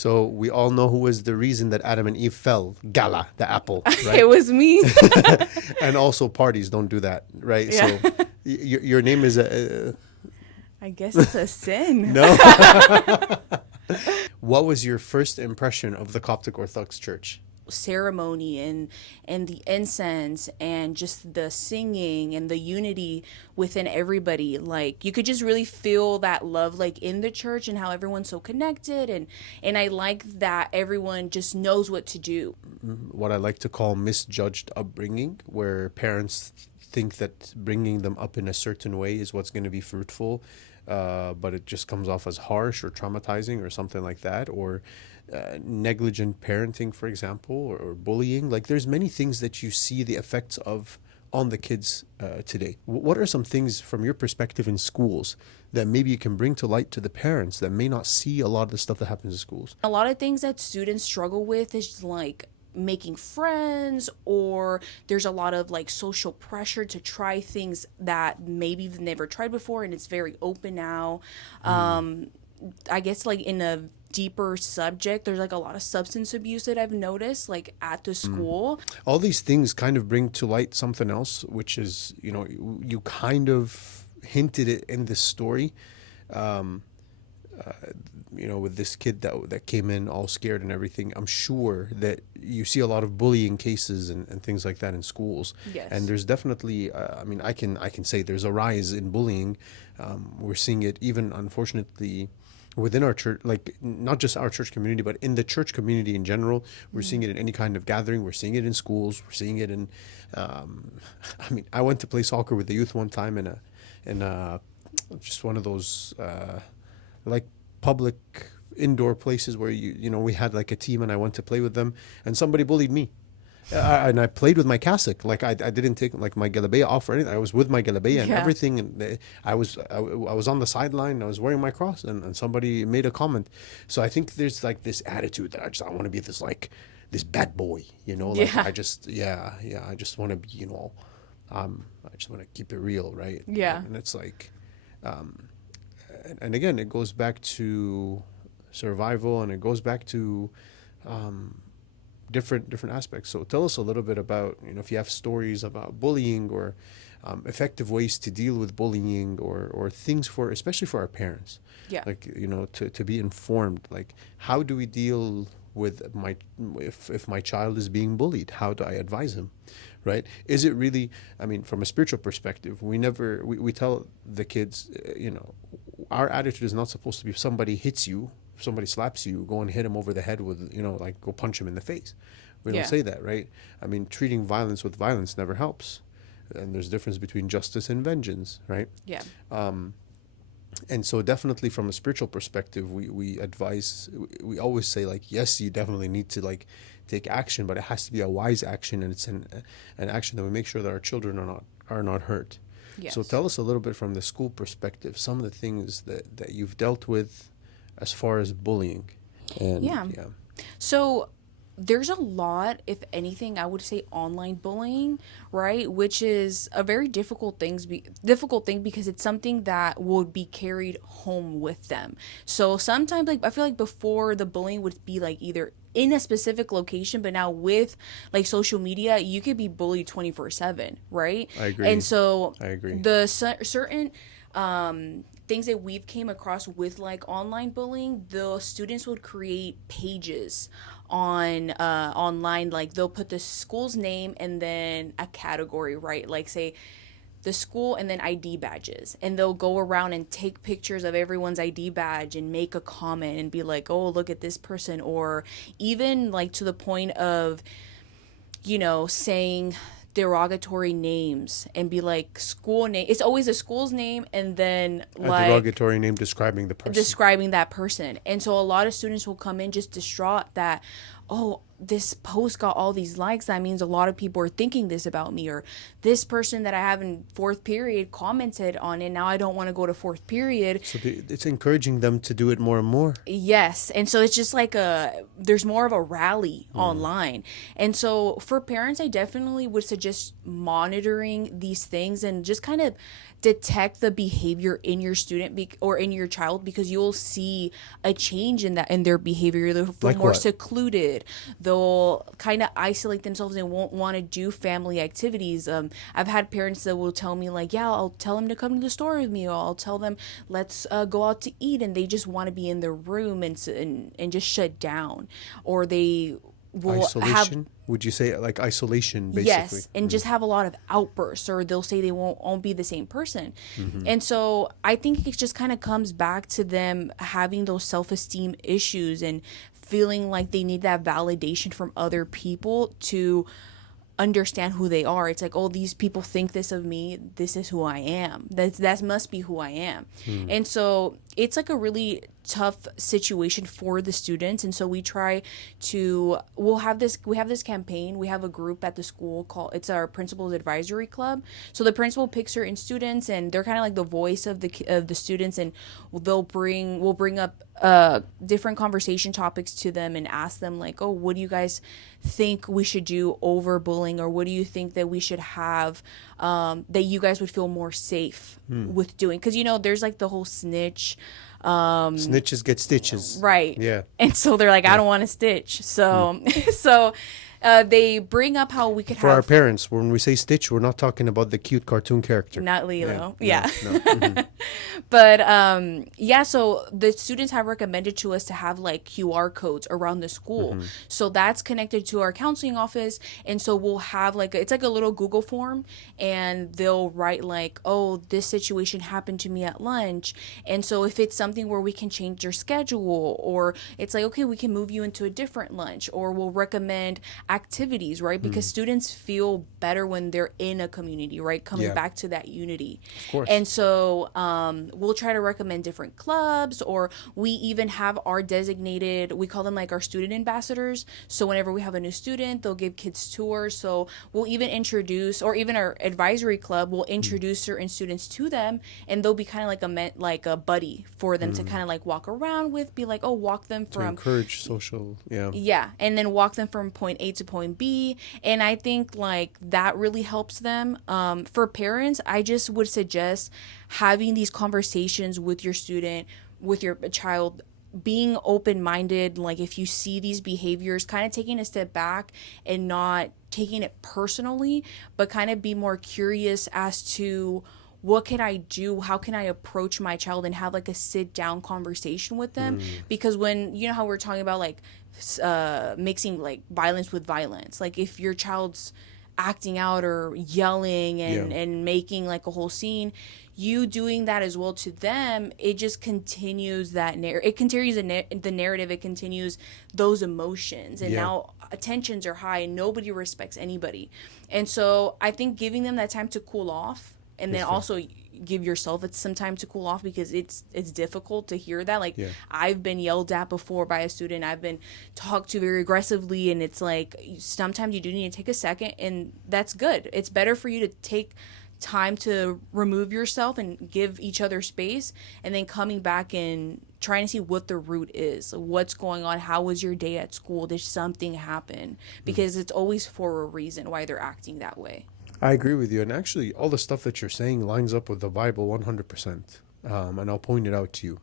So we all know who was the reason that Adam and Eve fell. Gala, the apple, right? It was me. And also parties don't do that, right? Yeah. So your name is I guess it's a sin. no. What was your first impression of the Coptic Orthodox Church? Ceremony and the incense and just the singing and the unity within everybody, like you could just really feel that love like in the church and how everyone's so connected, and I like that everyone just knows what to do. What I like to call misjudged upbringing, where parents think that bringing them up in a certain way is what's going to be fruitful, but it just comes off as harsh or traumatizing or something like that, or negligent parenting, for example, or bullying. Like there's many things that you see the effects of on the kids today. What are some things from your perspective in schools that maybe you can bring to light to the parents that may not see a lot of the stuff that happens in schools? A lot of things that students struggle with is like making friends, or there's a lot of like social pressure to try things that maybe you've never tried before, and it's very open now. I guess like in a deeper subject, there's like a lot of substance abuse that I've noticed like at the school. All these things kind of bring to light something else, which is, you kind of hinted it in this story, with this kid that came in all scared and everything. I'm sure that you see a lot of bullying cases and things like that in schools. Yes. And there's definitely, I can say there's a rise in bullying. We're seeing it even, unfortunately, within our church, like not just our church community, but in the church community in general. We're seeing it in any kind of gathering. We're seeing it in schools. We're seeing it in, I went to play soccer with the youth one time in just one of those, like public indoor places where we had like a team, and I went to play with them, and somebody bullied me. And I played with my cassock. Like I didn't take like my galabeya off or anything. I was with my galabeya and everything. And I was on the sideline. I was wearing my cross, and somebody made a comment. So I think there's like this attitude that I want to be this bad boy, like I just want to be, I just want to keep it real. Right. Yeah. And it's like, and again, it goes back to survival, and it goes back to, different aspects. So tell us a little bit about, if you have stories about bullying, or effective ways to deal with bullying, or things especially for our parents. Yeah. Like, to be informed, like how do we deal with if my child is being bullied? How do I advise him? Right? Is it really, from a spiritual perspective, we tell the kids, our attitude is not supposed to be if somebody hits you, if somebody slaps you, go and hit him over the head with, like go punch him in the face. We don't say that, right? Treating violence with violence never helps. And there's a difference between justice and vengeance, right? Yeah. And so definitely from a spiritual perspective, we advise, we always say like, yes, you definitely need to like take action, but it has to be a wise action, and it's an action that we make sure that our children are not hurt. Yes. So tell us a little bit from the school perspective, some of the things that you've dealt with as far as bullying. And, yeah. So there's a lot, if anything, I would say online bullying, right? Which is a very difficult thing because it's something that would be carried home with them. So sometimes, like, I feel like before the bullying would be like either in a specific location, but now with like social media, you could be bullied 24/7, right? I agree. And so I agree. The certain things that we've came across with like online bullying, the students would create pages on online, like they'll put the school's name and then a category, right? Like say the school and then ID badges, and they'll go around and take pictures of everyone's ID badge and make a comment and be like, oh, look at this person, or even like to the point of saying derogatory names and be like school name. It's always a school's name and then like a derogatory name describing the person. Describing that person. And so a lot of students will come in just distraught that, oh, this post got all these likes, that means a lot of people are thinking this about me, or this person that I have in fourth period commented on it, now I don't want to go to fourth period. So it's encouraging them to do it more and more. Yes. And so it's just like there's more of a rally online. And so for parents, I definitely would suggest monitoring these things and just kind of detect the behavior in your student or in your child, because you'll see a change in that, in their behavior. They'll feel Like more what? secluded. They'll kind of isolate themselves and won't want to do family activities. I've had parents that will tell me like, yeah, I'll tell them to come to the store with me, or I'll tell them let's go out to eat, and they just want to be in their room and just shut down, or they will have, Isolation? Would you say like isolation, basically? yes, and just have a lot of outbursts, or they'll say they won't be the same person. And so I think it just kind of comes back to them having those self-esteem issues and feeling like they need that validation from other people to understand who they are. It's like, oh, these people think this of me, this is who I am, that must be who I am. And so it's like a really tough situation for the students. And so we try to, we have this campaign. We have a group at the school called, it's our principal's advisory club. So the principal picks certain students, and they're kind of like the voice of the students, and we'll bring up different conversation topics to them and ask them like, oh, what do you guys think we should do over bullying, or what do you think that we should have that you guys would feel more safe with doing? Because there's like the whole snitch, Snitches get stitches. right? Yeah. And so they're like, I don't want to stitch. So so they bring up how we could For our have, parents, when we say Stitch, we're not talking about the cute cartoon character. not Lilo, Yeah. yeah. No. Mhm. But yeah, so the students have recommended to us to have like QR codes around the school. So that's connected to our counseling office. And so we'll have like it's like a little Google form, and they'll write like, oh, this situation happened to me at lunch. And so if it's something where we can change your schedule, or it's like, okay, we can move you into a different lunch, or we'll recommend activities, right? Because students feel better when they're in a community, right? Coming Yeah. back to that unity. Of course. And so we'll try to recommend different clubs, or we even have our designated, we call them like our student ambassadors. So whenever we have a new student, they'll give kids tours. So we'll even introduce, or even our advisory club will introduce certain students to them, and they'll be kind of like a buddy for them to kind of like walk around with, be like, oh, walk them To from encourage social, yeah. yeah, and then walk them from point A to point B. And I think like that really helps them. For parents, I just would suggest having these conversations with your student, with your child, being open-minded. Like if you see these behaviors, kind of taking a step back and not taking it personally, but kind of be more curious as to what can I do? How can I approach my child and have like a sit down conversation with them? Because when, how we're talking about like mixing like violence with violence, like if your child's acting out or yelling and making like a whole scene, you doing that as well to them, it just continues that it continues the narrative, it continues those emotions, and now tensions are high and nobody respects anybody. And so I think giving them that time to cool off, and then also give yourself some time to cool off, because it's difficult to hear that. Like I've been yelled at before by a student, I've been talked to very aggressively, and it's like sometimes you do need to take a second, and that's good. It's better for you to take time to remove yourself and give each other space, and then coming back and trying to see what the root is, what's going on, how was your day at school, did something happen, because it's always for a reason why they're acting that way. I agree with you. And actually, all the stuff that you're saying lines up with the Bible 100%. And I'll point it out to you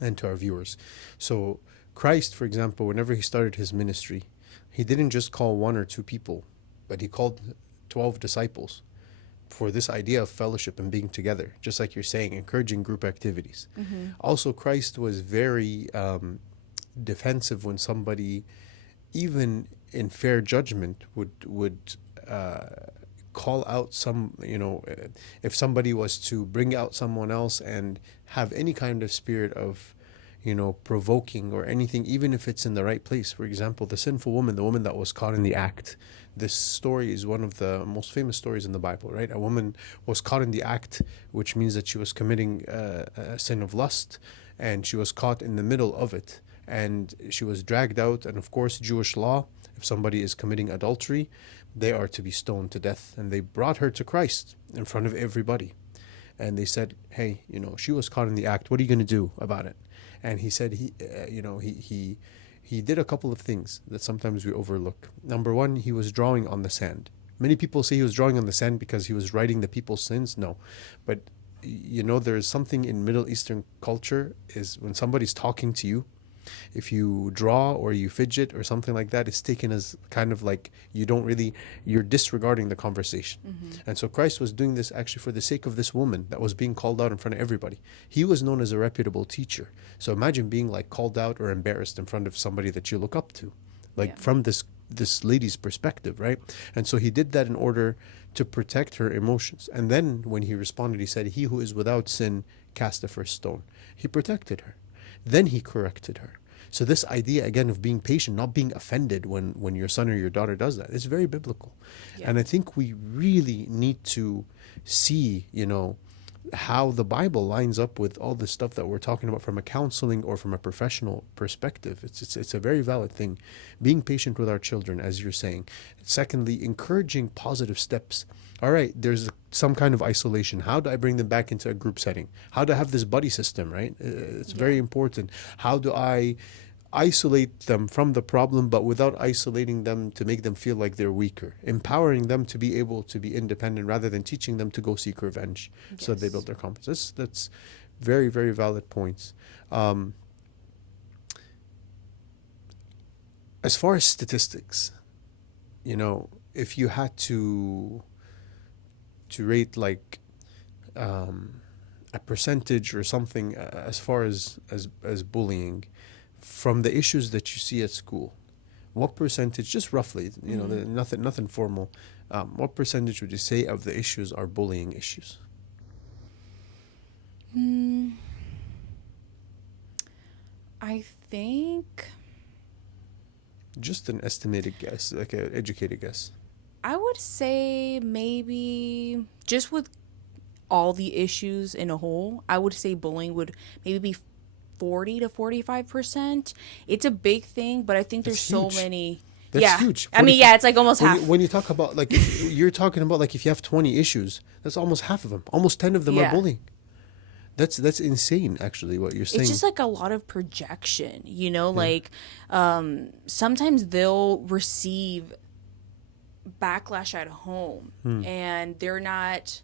and to our viewers. So Christ, for example, whenever he started his ministry, he didn't just call one or two people, but he called 12 disciples for this idea of fellowship and being together, just like you're saying, encouraging group activities. Also, Christ was very defensive when somebody, even in fair judgment, would call out if somebody was to bring out someone else and have any kind of spirit of provoking or anything, even if it's in the right place. For example, the sinful woman, the woman that was caught in the act. This story is one of the most famous stories in the Bible, right? A woman was caught in the act, which means that she was committing a sin of lust, and she was caught in the middle of it. and she was dragged out. And of course, Jewish law, if somebody is committing adultery, they are to be stoned to death. And they brought her to Christ in front of everybody. And they said, hey, she was caught in the act. What are you going to do about it? And he said he did a couple of things that sometimes we overlook. Number one, he was drawing on the sand. Many people say he was drawing on the sand because he was writing the people's sins. No. But, there is something in Middle Eastern culture is when somebody's talking to you, if you draw or you fidget or something like that, it's taken as kind of like you're disregarding the conversation. And so Christ was doing this actually for the sake of this woman that was being called out in front of everybody. He was known as a reputable teacher. So imagine being like called out or embarrassed in front of somebody that you look up to, from this lady's perspective, right? And so he did that in order to protect her emotions. And then when he responded, he said, he who is without sin cast the first stone. He protected her. Then he corrected her. So this idea, again, of being patient, not being offended when your son or your daughter does that, is very biblical. Yeah. And I think we really need to see, how the Bible lines up with all the stuff that we're talking about from a counseling or from a professional perspective. It's a very valid thing. Being patient with our children, as you're saying. Secondly, encouraging positive steps. All right, there's some kind of isolation. How do I bring them back into a group setting? How do I have this buddy system, right? It's very important. How do I isolate them from the problem, but without isolating them to make them feel like they're weaker, empowering them to be able to be independent rather than teaching them to go seek revenge. Yes. So that they build their confidence. That's very, very valid points. As far as statistics, if you had to rate like a percentage or something as far as bullying, from the issues that you see at school, what percentage, just roughly, nothing formal, what percentage would you say of the issues are bullying issues? I think... Just an estimated guess, like an educated guess. I would say maybe, just with all the issues in a whole, I would say bullying would maybe be 40 to 45%. It's a big thing, but I think there's so many. That's huge. I mean, it's like almost half. When you talk about like, you're talking about like if you have 20 issues, that's almost half of them. Almost 10 of them are bullying. That's insane, actually, what you're saying. It's just like a lot of projection, like sometimes they'll receive backlash at home and they're not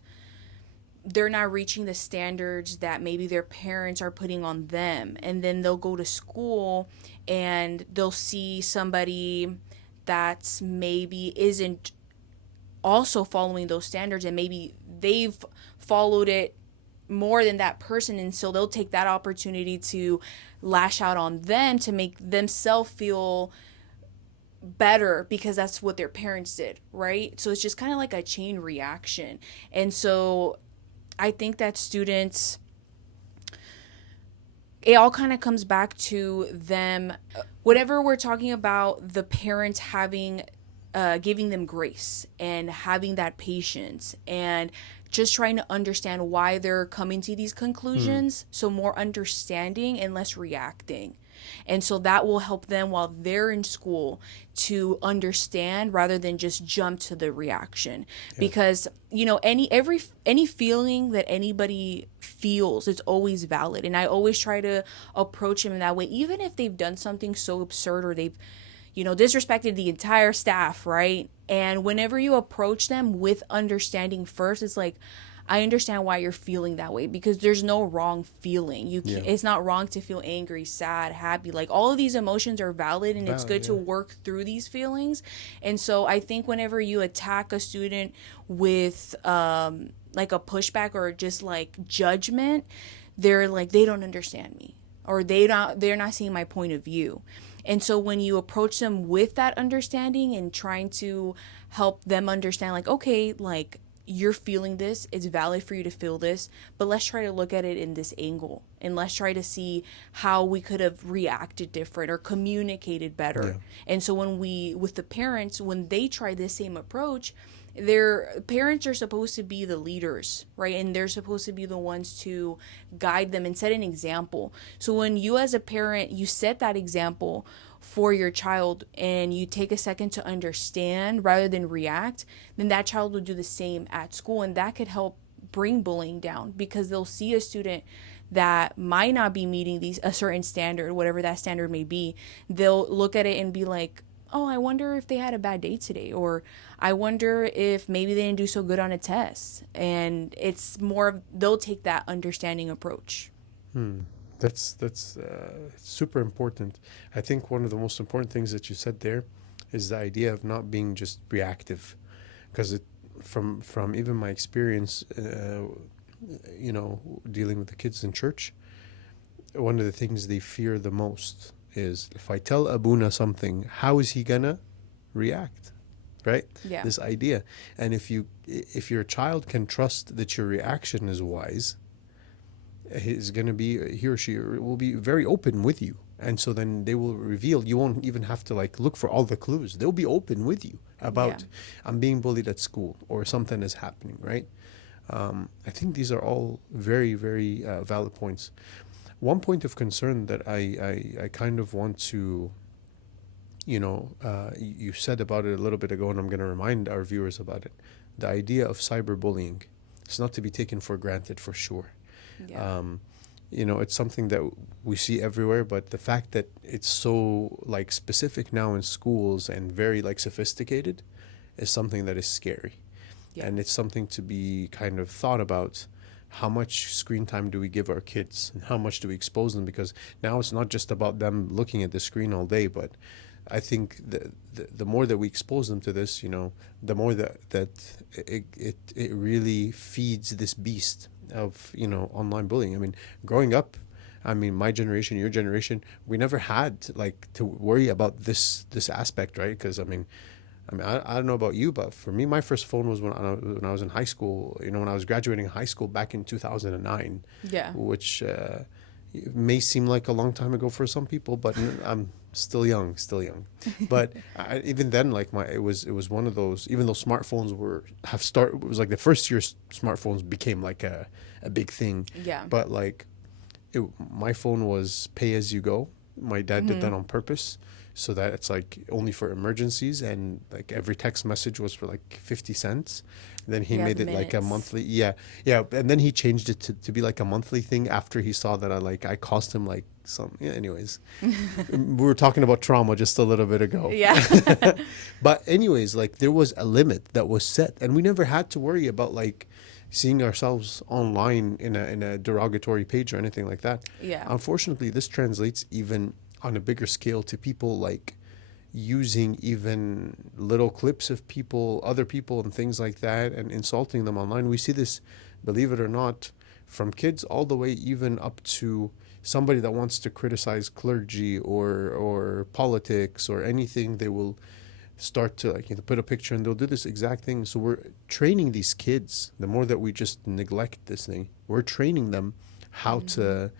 reaching the standards that maybe their parents are putting on them. And then they'll go to school and they'll see somebody that's maybe isn't also following those standards, and maybe they've followed it more than that person. And so they'll take that opportunity to lash out on them to make themselves feel better because that's what their parents did, right? So it's just kind of like a chain reaction. And so I think that students, it all kind of comes back to them. Whenever we're talking about the parents having, giving them grace and having that patience and just trying to understand why they're coming to these conclusions. So more understanding and less reacting. And so that will help them while they're in school to understand rather than just jump to the reaction. Yeah. Because, any feeling that anybody feels, it's always valid. And I always try to approach them in that way, even if they've done something so absurd or they've, disrespected the entire staff, right? And whenever you approach them with understanding first, it's like, I understand why you're feeling that way, because there's no wrong feeling. It's not wrong to feel angry, sad, happy. Like, all of these emotions are valid, and it's good to work through these feelings. And so I think whenever you attack a student with like a pushback or just like judgment, they're like, they don't understand me, or they're not seeing my point of view. And so when you approach them with that understanding and trying to help them understand, like, okay, like, you're feeling this, it's valid for you to feel this, but let's try to look at it in this angle, and let's try to see how we could have reacted different or communicated better. Yeah. And so with the parents, when they try this same approach, their parents are supposed to be the leaders, right? And they're supposed to be the ones to guide them and set an example. So when you as a parent, you set that example for your child and you take a second to understand rather than react, then that child will do the same at school, and that could help bring bullying down because they'll see a student that might not be meeting these a certain standard, whatever that standard may be. They'll look at it and be like, oh, I wonder if they had a bad day today, or I wonder if maybe they didn't do so good on a test. And it's more of, they'll take that understanding approach. That's super important. I think one of the most important things that you said there is the idea of not being just reactive, because it from even my experience, dealing with the kids in church, one of the things they fear the most is if I tell Abuna something, how is he gonna react? Right? Yeah. This idea. And if your child can trust that your reaction is wise, he or she will be very open with you. And so then they will reveal, you won't even have to like look for all the clues. They'll be open with you about, I'm being bullied at school or something is happening, right? I think these are all very, very valid points. One point of concern that I kind of want to, you said about it a little bit ago, and I'm going to remind our viewers about it. The idea of cyberbullying. It's not to be taken for granted, for sure. Yeah. It's something that we see everywhere, but the fact that it's so like specific now in schools and very like sophisticated is something that is scary. Yeah. And it's something to be kind of thought about. How much screen time do we give our kids and how much do we expose them? Because now it's not just about them looking at the screen all day, but I think the more that we expose them to this, the more that it really feeds this beast of, online bullying. I mean, growing up, my generation, your generation, we never had like to worry about this aspect, right? Because I don't know about you, but for me, my first phone was when I was in high school. When I was graduating high school back in 2009. Yeah. Which may seem like a long time ago for some people, but I'm still young. But even then, like it was one of those. Even though smartphones it was like the first year smartphones became like a big thing. Yeah. But like, my phone was pay as you go. My dad did that on purpose, so that it's like only for emergencies, and like every text message was for like 50 cents. Then he made it like a monthly. Yeah. And then he changed it to be like a monthly thing after he saw that I cost him like some. Yeah. Anyways, we were talking about trauma just a little bit ago. Yeah. But anyways, like there was a limit that was set, and we never had to worry about like seeing ourselves online in a derogatory page or anything like that. Yeah. Unfortunately, this translates even on a bigger scale to people like using even little clips of other people and things like that, and insulting them online. We see this, believe it or not, from kids all the way even up to somebody that wants to criticize clergy or politics or anything. They will start to put a picture and they'll do this exact thing. So we're training these kids. The more that we just neglect this thing, we're training them how to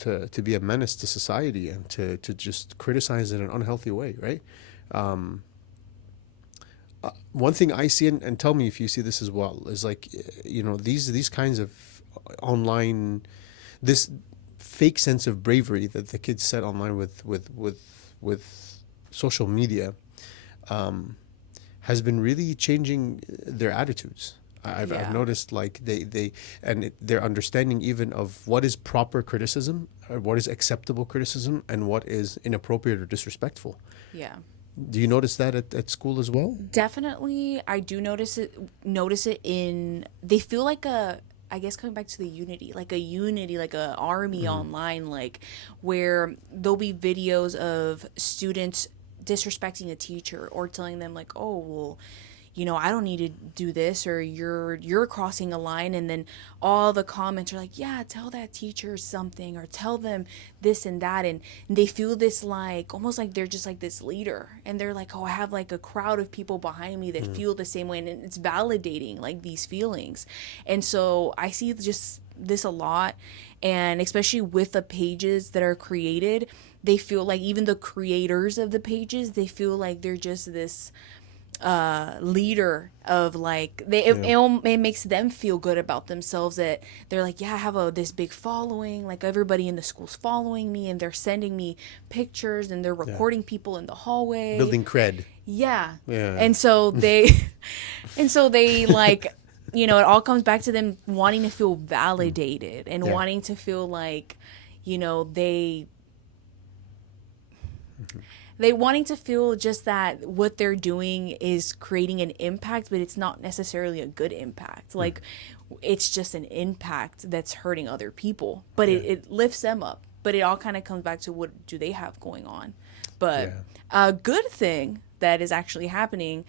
to be a menace to society and to just criticize in an unhealthy way, right? One thing I see, and tell me if you see this as well, is like, these kinds of online, this fake sense of bravery that the kids set online with social media, has been really changing their attitudes. I've noticed like their understanding even of what is proper criticism, or what is acceptable criticism, and what is inappropriate or disrespectful. Yeah. Do you notice that at school as well? Definitely, I do notice it in, they feel like I guess coming back to the unity, like a army online, like where there'll be videos of students disrespecting a teacher or telling them like, oh, well, I don't need to do this, or you're crossing a line, and then all the comments are like, yeah, tell that teacher something, or tell them this and that, and they feel this like almost like they're just like this leader, and they're like, oh, I have like a crowd of people behind me that feel the same way, and it's validating like these feelings. And so I see just this a lot, and especially with the pages that are created, they feel like even the creators of the pages, they feel like they're just this leader of like it makes them feel good about themselves, that they're like, yeah, I have this big following, like everybody in the school's following me and they're sending me pictures and they're recording people in the hallway, Building cred. yeah. Yeah. And so they like, you know, it all comes back to them wanting to feel validated and wanting to feel like, you know, they wanting to feel just that what they're doing is creating an impact, but it's not necessarily a good impact. Like, it's just an impact that's hurting other people, but it lifts them up. But it all kind of comes back to what do they have going on. But a good thing that is actually happening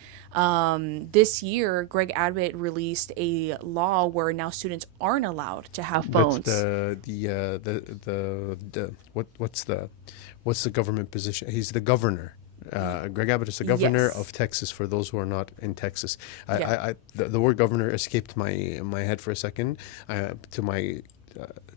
this year, Greg Abbott released a law where now students aren't allowed to have phones. What's the government position? He's the governor. Greg Abbott is the governor Yes. of Texas, for those who are not in Texas. Yeah. The word governor escaped my head for a second. To my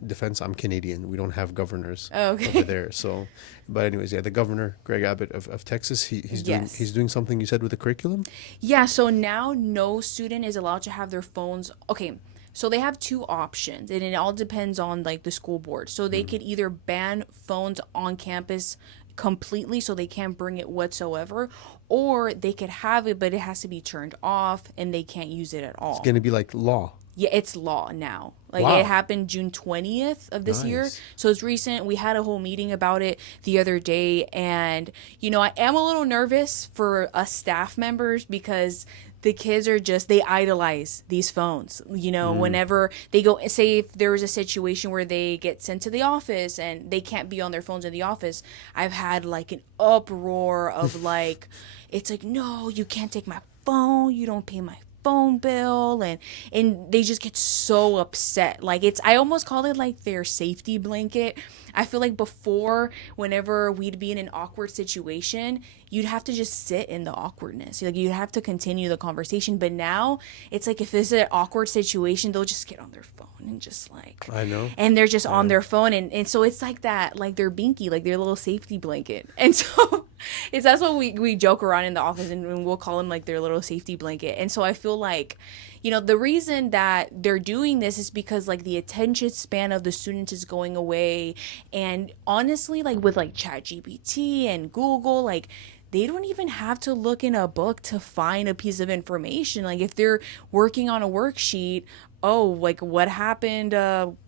defense, I'm Canadian. We don't have governors over there. So, but anyways, the governor, Greg Abbott of Texas, he's doing something you said with the curriculum? Yeah, so now no student is allowed to have their phones. Okay, so they have two options, and it all depends on like the school board. So they could either ban phones on campus completely, so they can't bring it whatsoever, or they could have it, but it has to be turned off, and they can't use it at all. It's going to be like law. Yeah, it's law now. Like, Wow. it happened June 20th of this year. Nice. So it's recent. We had a whole meeting about it the other day. And, you know, I am a little nervous for us staff members because the kids are just, they idolize these phones. You know, whenever they go, say if there was a situation where they get sent to the office and they can't be on their phones in the office, I've had like an uproar of like, it's like, no, you can't take my phone. You don't pay my phone bill, and they just get so upset. Like, it's, I almost call it like their safety blanket. I feel like before, whenever we'd be in an awkward situation, you'd have to just sit in the awkwardness. Like, you'd have to continue the conversation. But now it's like, if it's an awkward situation, they'll just get on their phone and just like, I know. and they're just on their phone, and so it's like that, like their binky, like their little safety blanket. And so that's what we joke around in the office, and we'll call them like their little safety blanket. And so I feel like, you know, the reason that they're doing this is because like the attention span of the students is going away. And honestly, like with like ChatGPT and Google, like they don't even have to look in a book to find a piece of information. Like, if they're working on a worksheet, oh, like what happened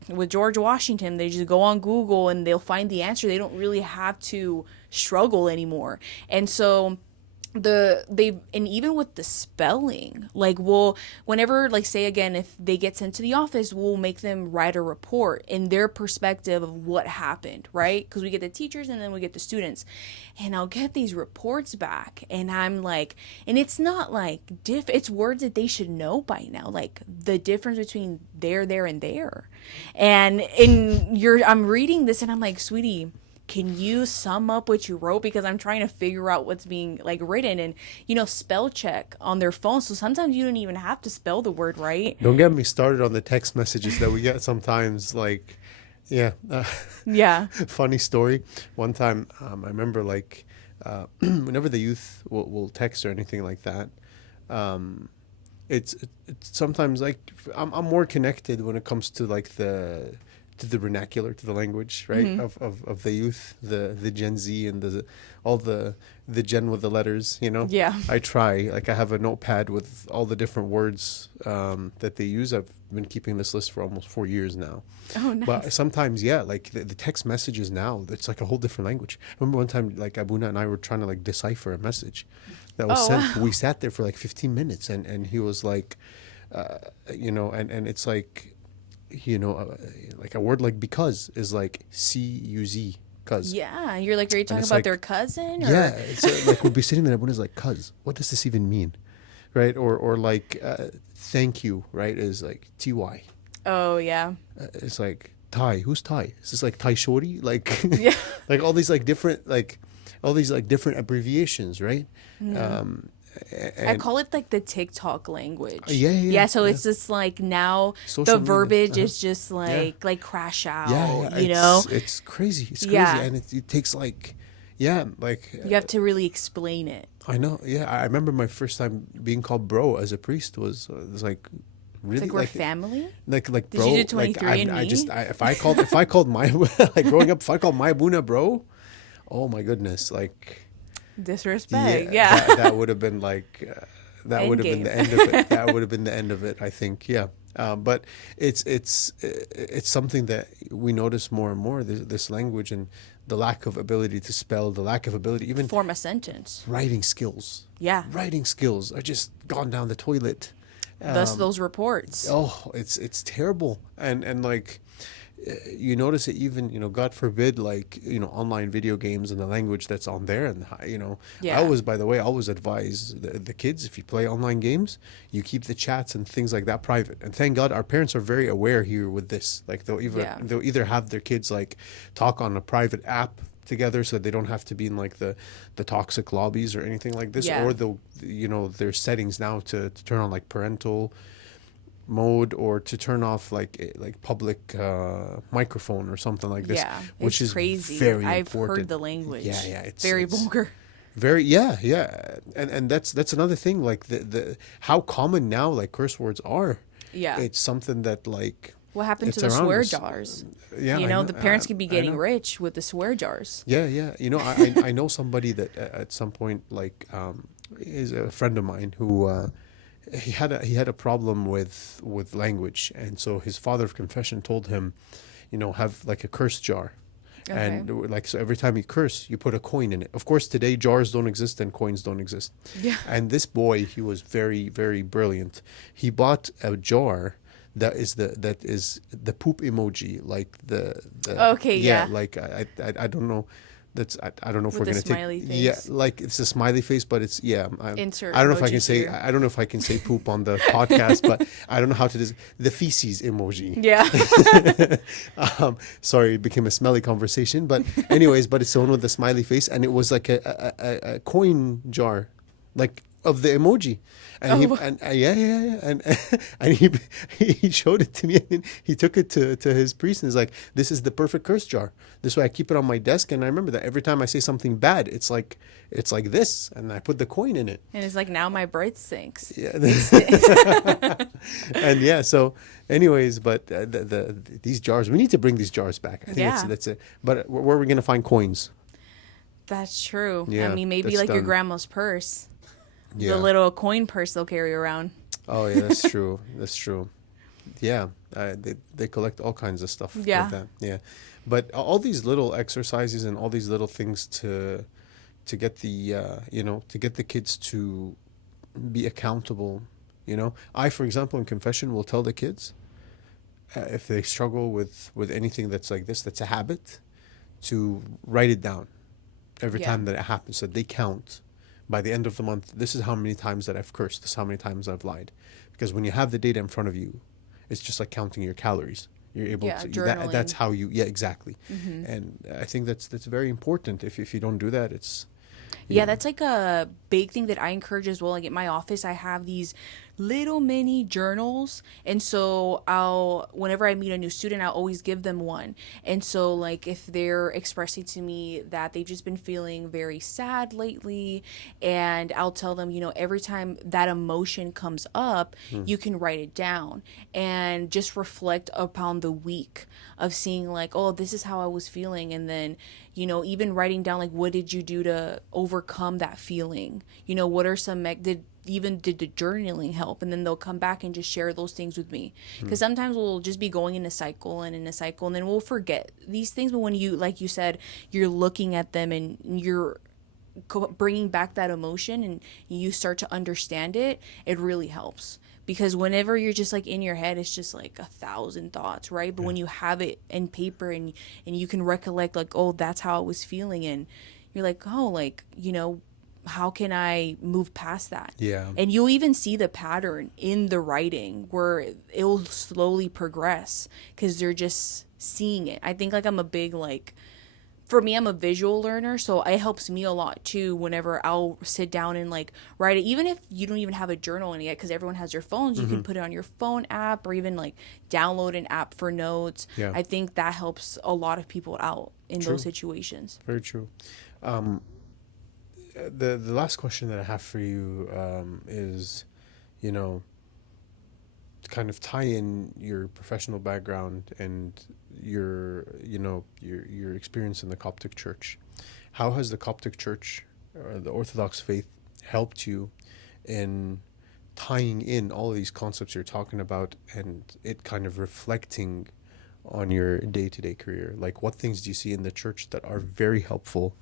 with George Washington, they just go on Google and they'll find the answer. They don't really have to struggle anymore. And so and even with the spelling, like, whenever, like, say again, if they get sent to the office, we'll make them write a report in their perspective of what happened, right? Because we get the teachers and then we get the students, and I'll get these reports back, and I'm like, and it's not like it's words that they should know by now, like the difference between there, and there, and I'm reading this and I'm like, sweetie, can you sum up what you wrote? Because I'm trying to figure out what's being like written, and, you know, spell check on their phone. So sometimes you don't even have to spell the word right. Don't get me started on the text messages that we get sometimes. Like, yeah. Funny story. One time, I remember, like, whenever the youth will text or anything like that, it's sometimes like I'm more connected when it comes to like the vernacular, to the language, right? Of the youth, the Gen Z, and all the Gen with the letters, you know? Yeah. I try, like, I have a notepad with all the different words that they use. I've been keeping this list for almost 4 years now. Oh, nice. But sometimes, yeah, like the text messages now, it's like a whole different language. I remember one time, like, Abuna and I were trying to like decipher a message that was sent. Wow. We sat there for like 15 minutes and he was like, you know, and it's like, you know, like a word like because is like C-U-Z, cuz. Yeah, you're like, are you talking about like, their cousin? Or? Yeah, it's like we'll be sitting there, everyone's like, cuz, what does this even mean? Right? Or like, thank you, right, is like T-Y. Oh, yeah. It's like, Thai, who's Thai? Is this like Thai Shorty? Like, Yeah. like all these different abbreviations, right? I call it like the TikTok language. Yeah. So it's just like now Social the media. verbiage is just like crash out, Yeah, you know? It's crazy. It's crazy. Yeah. And it takes like, yeah, like. You have to really explain it. I know. Yeah, I remember my first time being called bro as a priest was like It's really like we're family. like Did you bro do like 23 and I me? just if I called my like growing up if I called my Buna bro, oh my goodness, like Disrespect. yeah, Yeah. that would have been like that would End have been game. the end of it. That would have been the end of it, I think. Yeah. But it's something that we notice more and more, this language and the lack of ability to spell, the lack of ability, even Form a sentence. writing skills. Yeah. Writing skills are just gone down the toilet. Thus those reports. Oh, it's terrible. And like you notice it even, God forbid, like, online video games and the language that's on there. And, I Yeah. always, by the way, I always advise the kids, if you play online games, you keep the chats and things like that private. And thank God our parents are very aware here with this. Like Yeah. they'll either have their kids like talk on a private app together so they don't have to be in like the toxic lobbies or anything like this, Yeah. or they'll, there's settings now to turn on like parental mode, or to turn off like public microphone or something like this, Yeah. which It's is crazy. very I've important. heard the language. Yeah, it's very it's vulgar. very, yeah, and that's another thing, like the how common now like curse words are. Yeah. It's something that like What happened it's to the around swear us. jars? Yeah, You I know, know, the parents could be I getting know. rich with the swear jars. Yeah. I know somebody that at some point, like, is a friend of mine who he had a problem with language, and so his father of confession told him, have like a curse jar. Okay. And like, so every time you curse, you put a coin in it. Of course, today jars don't exist and coins don't exist. Yeah. And this boy, he was very, very brilliant. He bought a jar that is the poop emoji, like the Okay, yeah. like I don't know. I don't know if With we're the gonna smiley take, face. yeah, like it's a smiley face, but it's, yeah. Insert I don't know if I emoji can say here. I don't know if I can say poop on the podcast, but I don't know how to the feces emoji. Yeah. Sorry, it became a smelly conversation. But anyways, but it's the one with the smiley face, and it was like a coin jar, like of the emoji. And Oh. yeah, and he showed it to me, and he took it to his priest, and he's like, "This is the perfect curse jar. This way, I keep it on my desk, and I remember that every time I say something bad, it's like this, and I put the coin in it." And it's like, now my breath stinks. Yeah. And yeah, so anyways, but these jars, we need to bring these jars back. I think Yeah. that's it. But where are we gonna find coins? That's true. Yeah, I mean, maybe that's like your done. grandma's purse. Yeah. The little coin purse they'll carry around. Oh yeah, that's true. That's true. Yeah, they collect all kinds of stuff Yeah. like that. Yeah, but all these little exercises and all these little things to get the to get the kids to be accountable. I, for example, in confession, will tell the kids, if they struggle with anything that's like this, that's a habit, to write it down every Yeah. time that it happens, so they count. By the end of the month, this is how many times that I've cursed, this is how many times I've lied. Because when you have the data in front of you, it's just like counting your calories. You're able Yeah, to, journaling. that's how you, yeah, exactly. Mm-hmm. And I think that's very important. If you don't do that, it's, Yeah, that's like a big thing that I encourage as well. Like at my office, I have these little mini journals. And so whenever I meet a new student, I'll always give them one. And so like if they're expressing to me that they've just been feeling very sad lately, and I'll tell them, every time that emotion comes up, you can write it down and just reflect upon the week of seeing like, oh, this is how I was feeling. And then, even writing down like, what did you do to overcome that feeling? What are some, did the journaling help? And then they'll come back and just share those things with me. Because sometimes we'll just be going in a cycle, and then we'll forget these things. But when you, like you said, you're looking at them and you're bringing back that emotion and you start to understand it, it really helps. Because whenever you're just like in your head, it's just like 1,000 thoughts, right? But when you have it in paper and you can recollect like, oh, that's how I was feeling, and you're like, oh, like, how can I move past that? yeah. And you'll even see the pattern in the writing where it'll slowly progress because they're just seeing it. I think like I'm a big for me, I'm a visual learner, so it helps me a lot too whenever I'll sit down and like write it. Even if you don't even have a journal in it yet, because everyone has their phones, you can put it on your phone app or even like download an app for notes. Yeah. I think that helps a lot of people out in True. those situations. Very true. the last question that I have for you is, you know, to kind of tie in your professional background and your experience in the Coptic Church. How has the Coptic Church or the Orthodox faith helped you in tying in all of these concepts you're talking about and it kind of reflecting on your day-to-day career? Like, what things do you see in the church that are very helpful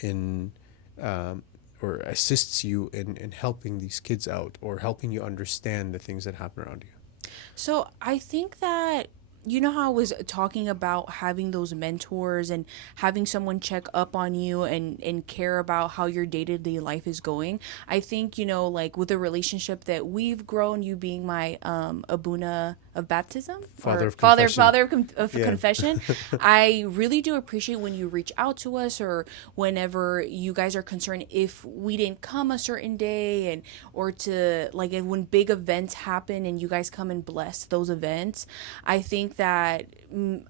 in or assists you in helping these kids out or helping you understand the things that happen around you? So I think that, you know how I was talking about having those mentors and having someone check up on you and care about how your day-to-day life is going. I think, like with the relationship that we've grown, you being my abuna of baptism, Father or of confession. father of Yeah. confession. I really do appreciate when you reach out to us, or whenever you guys are concerned if we didn't come a certain day, and or to like when big events happen and you guys come and bless those events. I think that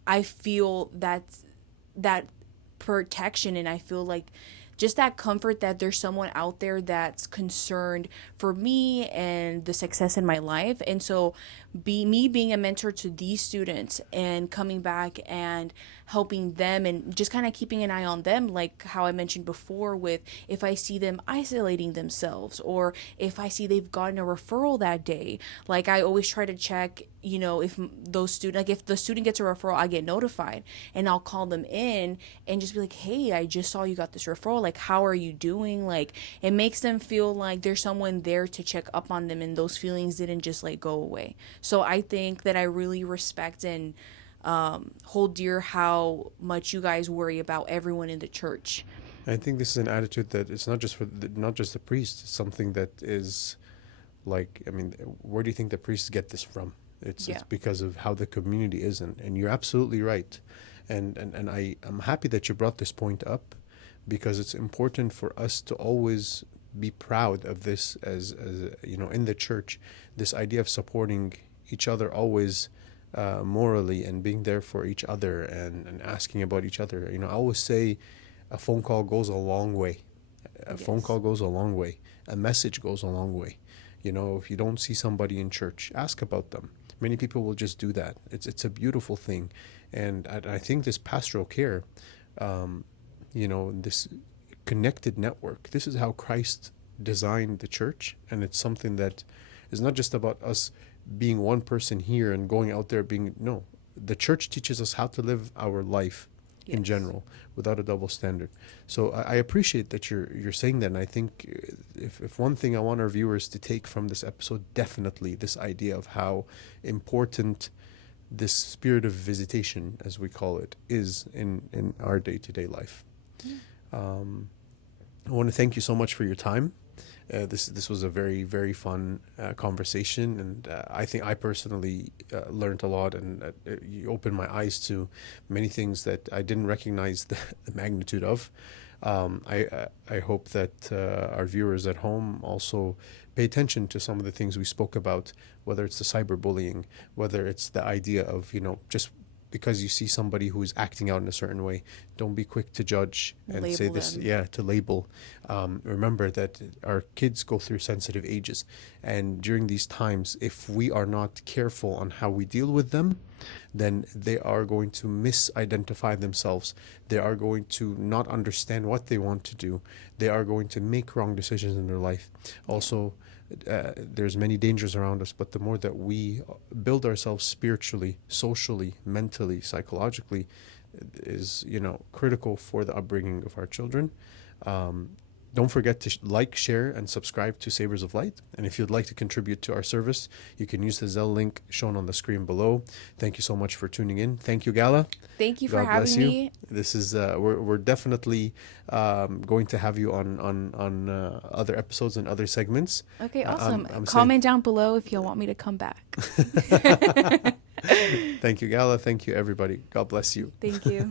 I feel that protection, and I feel like just that comfort that there's someone out there that's concerned for me and the success in my life. And so being a mentor to these students and coming back and helping them and just kind of keeping an eye on them, like how I mentioned before, with if I see them isolating themselves, or if I see they've gotten a referral that day, like I always try to check, if those student, like if the student gets a referral, I get notified and I'll call them in and just be like, hey, I just saw you got this referral, like how are you doing? Like it makes them feel like there's someone there to check up on them, and those feelings didn't just like go away. So I think that I really respect and hold dear how much you guys worry about everyone in the church. I think this is an attitude that it's not just not just the priest. It's something that is like, I mean, where do you think the priests get this from? It's because of how the community is, and you're absolutely right. And I'm happy that you brought this point up, because it's important for us to always be proud of this as in the church, this idea of supporting each other always morally, and being there for each other, and asking about each other. I always say a phone call goes a long way. A phone call goes a long way. A message goes a long way. If you don't see somebody in church, ask about them. Many people will just do that. It's a beautiful thing. And I think this pastoral care, this connected network, this is how Christ designed the church. And it's something that is not just about us being one person here and going out there no. The church teaches us how to live our life in general without a double standard. So I appreciate that you're saying that. And I think if one thing I want our viewers to take from this episode, definitely this idea of how important this spirit of visitation, as we call it, is in our day-to-day life. I want to thank you so much for your time. This was a very, very fun conversation, and I think I personally learned a lot, and you opened my eyes to many things that I didn't recognize the magnitude of. I hope that our viewers at home also pay attention to some of the things we spoke about, whether it's the cyberbullying, whether it's the idea of, just because you see somebody who is acting out in a certain way, don't be quick to judge and Label say this, them. to label. Remember that our kids go through sensitive ages. And during these times, if we are not careful on how we deal with them, then they are going to misidentify themselves. They are going to not understand what they want to do. They are going to make wrong decisions in their life. Also, there's many dangers around us, but the more that we build ourselves spiritually, socially, mentally, psychologically, is critical for the upbringing of our children. Don't forget to like, share, and subscribe to Sabers of Light. And if you'd like to contribute to our service, you can use the Zelle link shown on the screen below. Thank you so much for tuning in. Thank you, Gala. Thank you for God bless having you. me. This is we're definitely going to have you on other episodes and other segments. Okay, awesome. I'm Comment down below if you'll want me to come back. Thank you, Gala. Thank you, everybody. God bless you. Thank you.